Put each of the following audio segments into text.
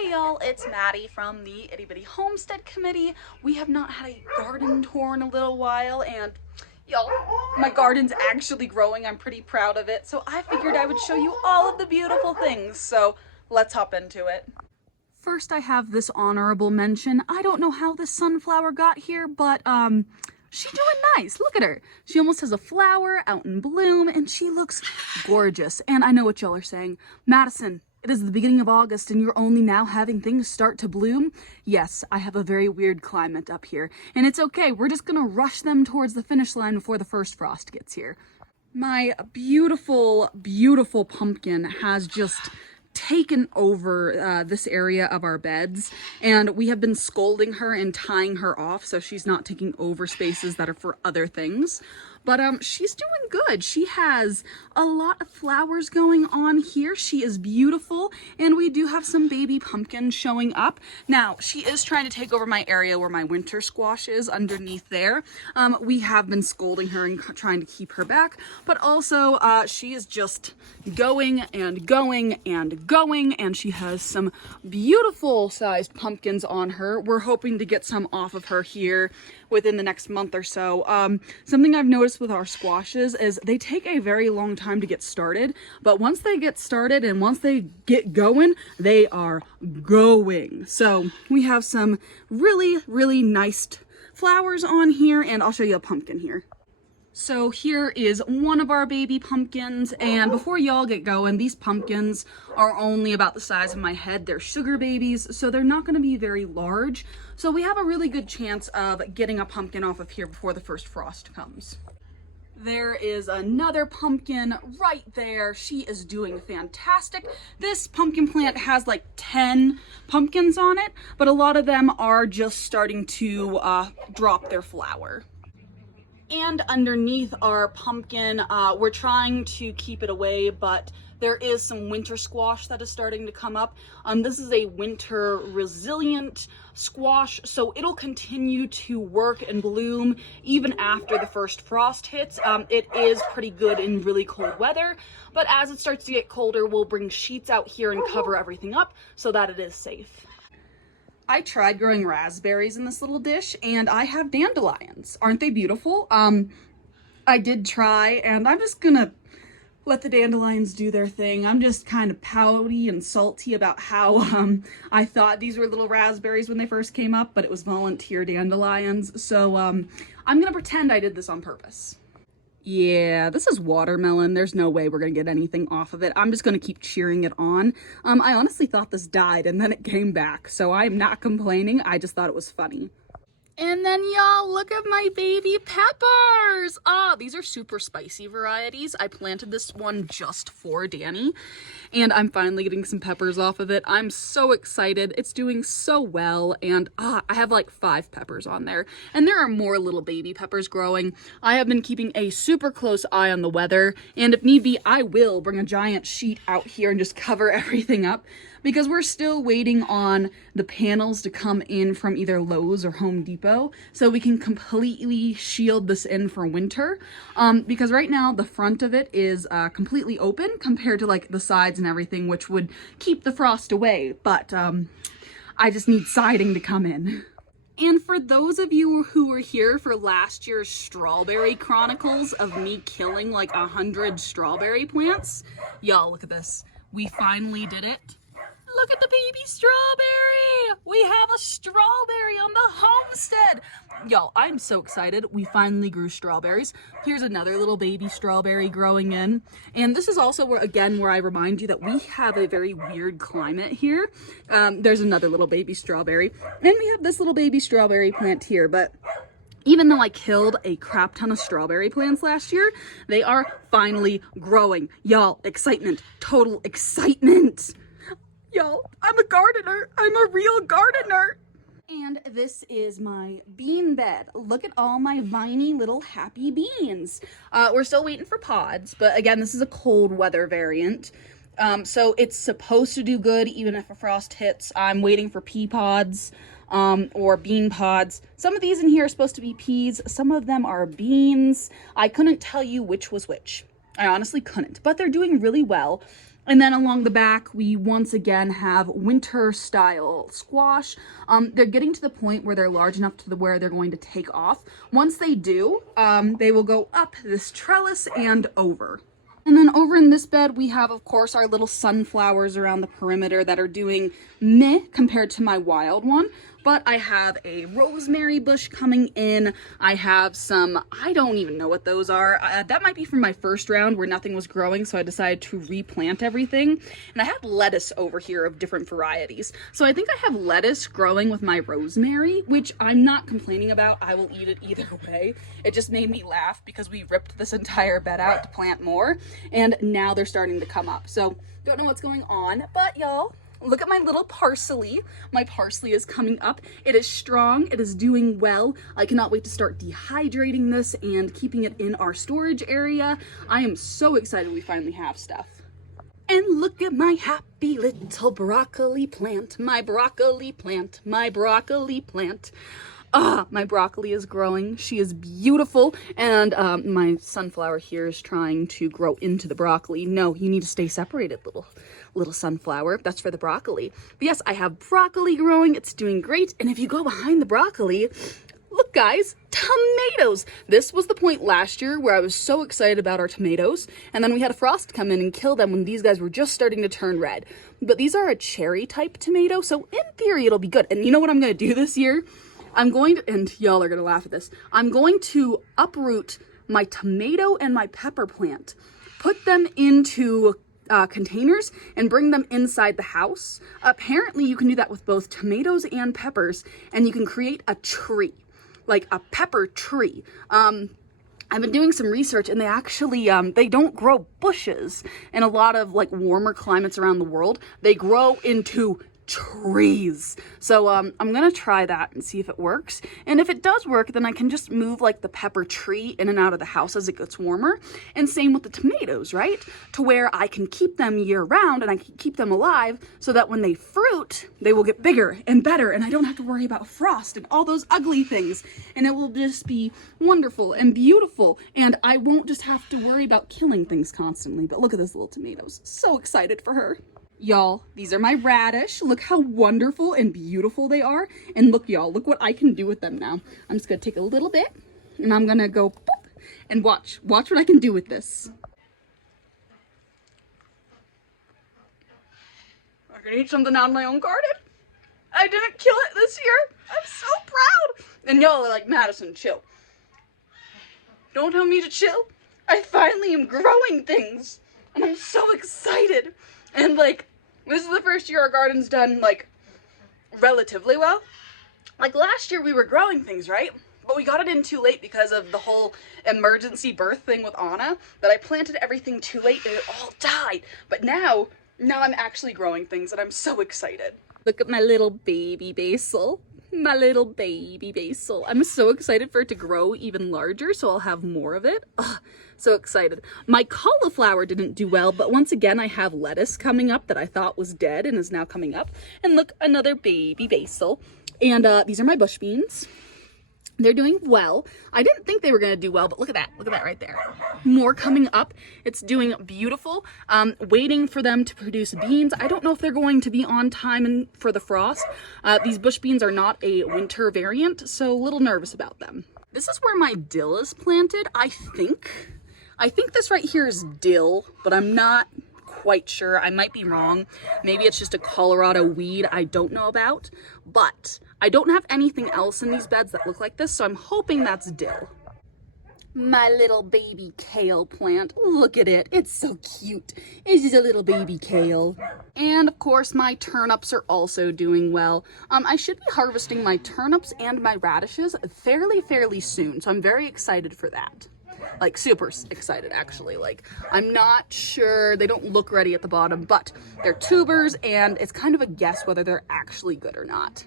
Hey y'all, it's Maddie from the Itty Bitty Homestead Committee. We have not had a garden tour in a little while, and y'all, my garden's actually growing. I'm pretty proud of it, so I figured I would show you all of the beautiful things. So let's hop into it. First, I have this honorable mention. I don't know how this sunflower got here, but she's doing nice. Look at her. She almost has a flower out in bloom, and she looks gorgeous. And I know what y'all are saying. Madison, it is the beginning of August and you're only now having things start to bloom? Yes, I have a very weird climate up here. And it's okay, we're just gonna rush them towards the finish line before the first frost gets here. My beautiful, beautiful pumpkin has just taken over this area of our beds, and we have been scolding her and tying her off so she's not taking over spaces that are for other things. But she's doing good. She has a lot of flowers going on here. She is beautiful, and we do have some baby pumpkins showing up. Now, she is trying to take over my area where my winter squash is underneath there. We have been scolding her and trying to keep her back, but also she is just going and going and going, and she has some beautiful sized pumpkins on her. We're hoping to get some off of her here within the next month or so. Something I've noticed with our squashes is they take a very long time to get started, but once they get started and once they get going, they are going. So we have some really, really nice flowers on here, and I'll show you a pumpkin here. So here is one of our baby pumpkins, and before y'all get going, these pumpkins are only about the size of my head. They're sugar babies, so they're not going to be very large. So we have a really good chance of getting a pumpkin off of here before the first frost comes. There is another pumpkin right there. She is doing fantastic. This pumpkin plant has like 10 pumpkins on it, but a lot of them are just starting to drop their flower. And underneath our pumpkin, we're trying to keep it away, but there is some winter squash that is starting to come up. This is a winter resilient squash, so it'll continue to work and bloom even after the first frost hits. It is pretty good in really cold weather, but as it starts to get colder, we'll bring sheets out here and cover everything up so that it is safe. I tried growing raspberries in this little dish, and I have dandelions. Aren't they beautiful? I did try, and I'm just gonna let the dandelions do their thing. I'm just kind of pouty and salty about how I thought these were little raspberries when they first came up, but it was volunteer dandelions. So I'm gonna pretend I did this on purpose. Yeah, this is watermelon. There's no way we're gonna get anything off of it. I'm just gonna keep cheering it on. I honestly thought this died and then it came back, so I'm not complaining. I just thought it was funny. And then y'all, look at my baby peppers. These are super spicy varieties. I planted this one just for Danny, and I'm finally getting some peppers off of it. I'm so excited. It's doing so well, and I have like 5 peppers on there, and there are more little baby peppers growing. I have been keeping a super close eye on the weather, and if need be, I will bring a giant sheet out here and just cover everything up, because we're still waiting on the panels to come in from either Lowe's or Home Depot so we can completely shield this in for winter. Because right now the front of it is completely open compared to like the sides and everything, which would keep the frost away, but I just need siding to come in. And for those of you who were here for last year's Strawberry Chronicles of me killing like 100 strawberry plants, y'all, look at this. We finally did it. Look at the baby strawberry! We have a strawberry on the homestead! Y'all, I'm so excited. We finally grew strawberries. Here's another little baby strawberry growing in. And this is also where, again, where I remind you that we have a very weird climate here. There's another little baby strawberry. And we have this little baby strawberry plant here, but even though I killed a crap ton of strawberry plants last year, they are finally growing. Y'all, excitement. Total excitement. Y'all, I'm a gardener. I'm a real gardener. And this is my bean bed. Look at all my viney little happy beans. We're still waiting for pods, but again, this is a cold weather variant. So it's supposed to do good even if a frost hits. I'm waiting for pea pods or bean pods. Some of these in here are supposed to be peas. Some of them are beans. I couldn't tell you which was which. I honestly couldn't, but they're doing really well. And then along the back, we once again have winter style squash. They're getting to the point where they're large enough to where they're going to take off. Once they do, they will go up this trellis and over. And then over in this bed, we have, of course, our little sunflowers around the perimeter that are doing meh compared to my wild one. But I have a rosemary bush coming in. I have some, I don't even know what those are. That might be from my first round where nothing was growing, so I decided to replant everything. And I have lettuce over here of different varieties. So I think I have lettuce growing with my rosemary, which I'm not complaining about. I will eat it either way. It just made me laugh because we ripped this entire bed out to plant more, and now they're starting to come up. So don't know what's going on, but y'all, look at my little parsley. My parsley is coming up. It is strong. It is doing well. I cannot wait to start dehydrating this and keeping it in our storage area. I am so excited we finally have stuff. And look at my happy little broccoli plant. My broccoli plant. My broccoli plant. My broccoli is growing. She is beautiful. And my sunflower here is trying to grow into the broccoli. No, you need to stay separated, little sunflower. That's for the broccoli. But yes, I have broccoli growing. It's doing great. And if you go behind the broccoli, look guys, tomatoes. This was the point last year where I was so excited about our tomatoes, and then we had a frost come in and kill them when these guys were just starting to turn red. But these are a cherry type tomato, so in theory it'll be good. And you know what I'm going to do this year? I'm going to, and y'all are going to laugh at this, I'm going to uproot my tomato and my pepper plant, put them into containers and bring them inside the house. Apparently you can do that with both tomatoes and peppers, and you can create a tree, like a pepper tree. I've been doing some research, and they actually, they don't grow bushes in a lot of like warmer climates around the world. They grow into trees. So I'm gonna try that and see if it works. And if it does work, then I can just move like the pepper tree in and out of the house as it gets warmer. And same with the tomatoes, right? To where I can keep them year round and I can keep them alive so that when they fruit, they will get bigger and better, and I don't have to worry about frost and all those ugly things. And it will just be wonderful and beautiful, and I won't just have to worry about killing things constantly. But look at those little tomatoes. So excited for her. Y'all, these are my radish. Look how wonderful and beautiful they are. And look, y'all, look what I can do with them now. I'm just gonna take a little bit and I'm gonna go boop, and watch what I can do with this. I can eat something out of my own garden. I didn't kill it this year. I'm so proud. And y'all are like, Madison, chill. Don't tell me to chill. I finally am growing things and I'm so excited. And like, this is the first year our garden's done like relatively well. Like last year we were growing things, right? But we got it in too late because of the whole emergency birth thing with Anna, that I planted everything too late and it all died. But now I'm actually growing things and I'm so excited. Look at my little baby basil. My little baby basil. I'm so excited for it to grow even larger so I'll have more of it. Ugh, so excited. My cauliflower didn't do well, but once again I have lettuce coming up that I thought was dead and is now coming up. And look, another baby basil. And these are my bush beans. They're doing well. I didn't think they were going to do well, but look at that. Look at that right there. More coming up. It's doing beautiful. Waiting for them to produce beans. I don't know if they're going to be on time for the frost. These bush beans are not a winter variant, so a little nervous about them. This is where my dill is planted, I think. I think this right here is dill, but I'm not quite sure. I might be wrong. Maybe it's just a Colorado weed I don't know about, but I don't have anything else in these beds that look like this, so I'm hoping that's dill. My little baby kale plant. Look at it. It's so cute. It's just a little baby kale. And of course, my turnips are also doing well. I should be harvesting my turnips and my radishes fairly soon, so I'm very excited for that. Like super excited actually. Like I'm not sure, they don't look ready at the bottom, but they're tubers and it's kind of a guess whether they're actually good or not.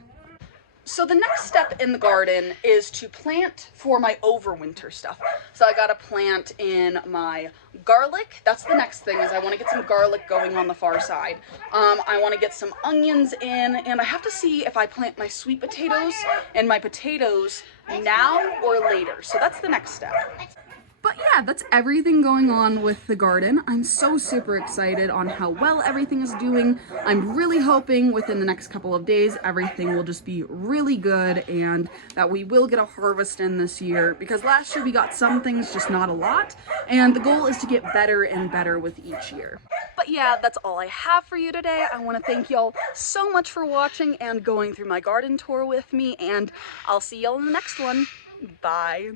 So the next step in the garden is to plant for my overwinter stuff. So I gotta plant in my garlic. That's the next thing, is I wanna get some garlic going on the far side. I wanna get some onions in, and I have to see if I plant my sweet potatoes and my potatoes now or later. So that's the next step. But yeah, that's everything going on with the garden. I'm so super excited on how well everything is doing. I'm really hoping within the next couple of days everything will just be really good and that we will get a harvest in this year, because last year we got some things, just not a lot, and the goal is to get better and better with each year. But yeah, that's all I have for you today. I want to thank y'all so much for watching and going through my garden tour with me, and I'll see y'all in the next one. Bye.